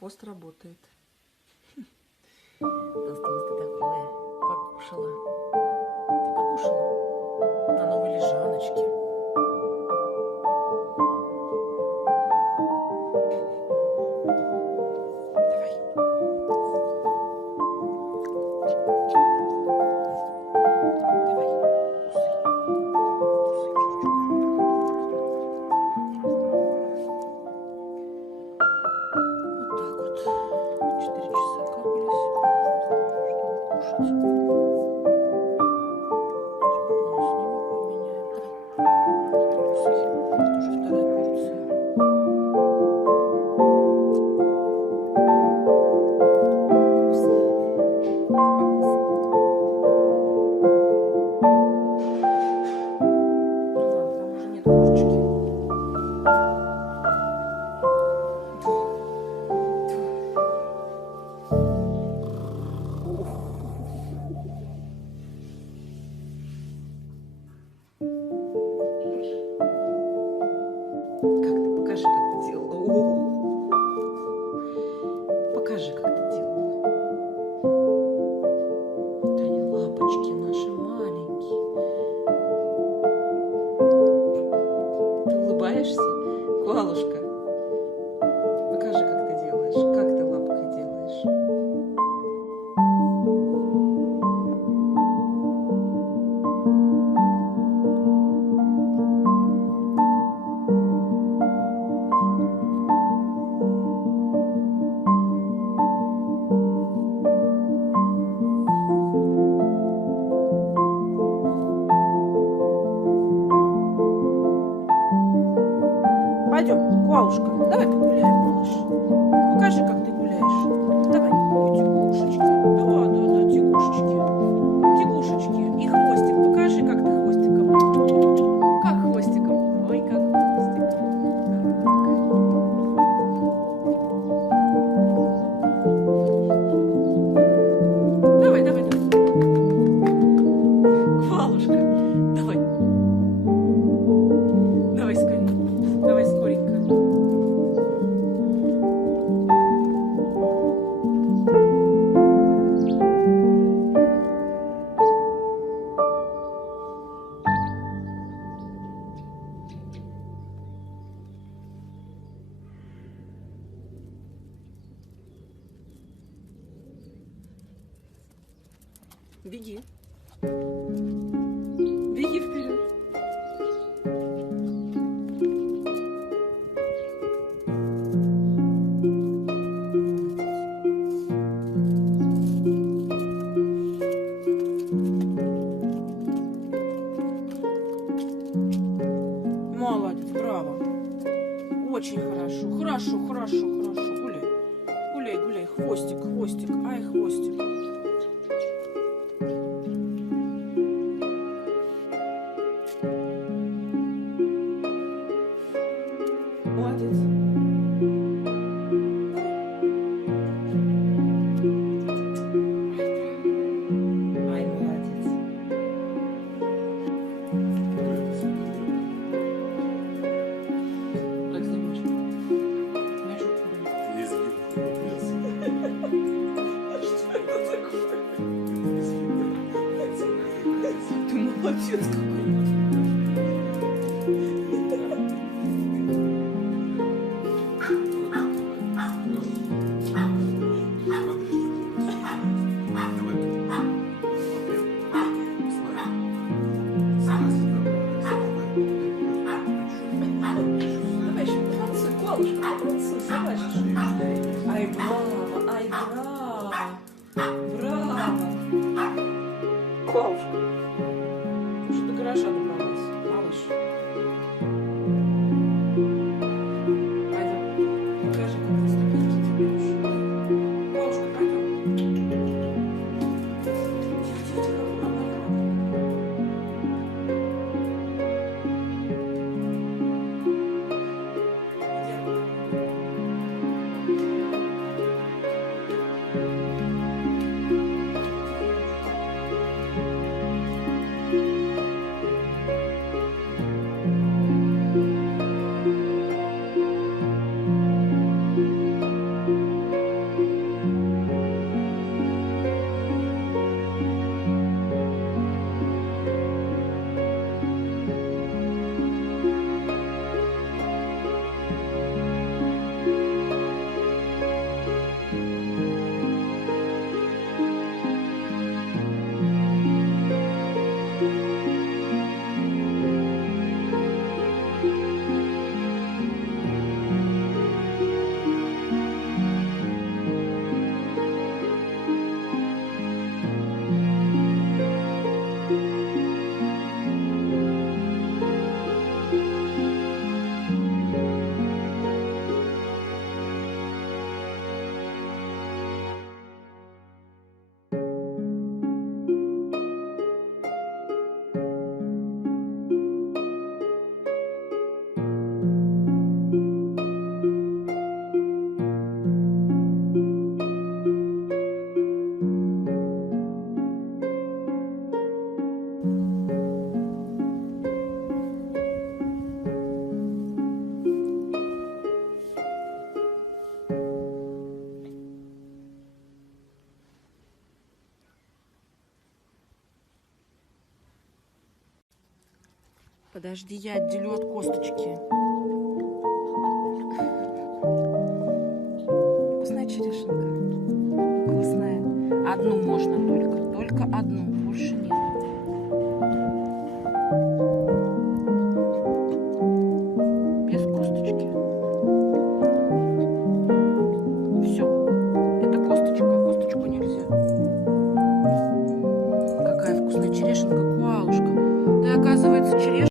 хвост работает. Осталось ты такое покушала. Ты покушала на новой лежаночке. Покажи, как ты делала. Вот они, лапочки наши маленькие. Ты улыбаешься, Коалушка? Покажи, как ты делаешь. Как ты лапкой делаешь? Пойдем, Коалушка, давай погуляем, малыш. Покажи, как ты гуляешь. Давай, ой, тягушечки. Да, тягушечки. Тягушечки. И хвостик. Покажи, как ты хвостиком. Как хвостиком. Ой, как хвостиком. Давай. Коалушка, давай. Давай скорее. Давай скоренько. Беги. Беги вперед. Молодец, браво. Очень хорошо. Хорошо. Гуляй. Хвостик. Ай, хвостик. Молодец. Ай, молодец. Так, снимешь. Знаешь, что это такое? Ты молодец какой. Ай, браво. Коалушка, уже до гаража добралась, малыш. Пойдем, покажи, как ты ступеньки делаешь. Коалушка, пойдем. Подожди, я отделю от косточки. Вкусная черешенка. Вкусная. Одну можно только одну, больше нет.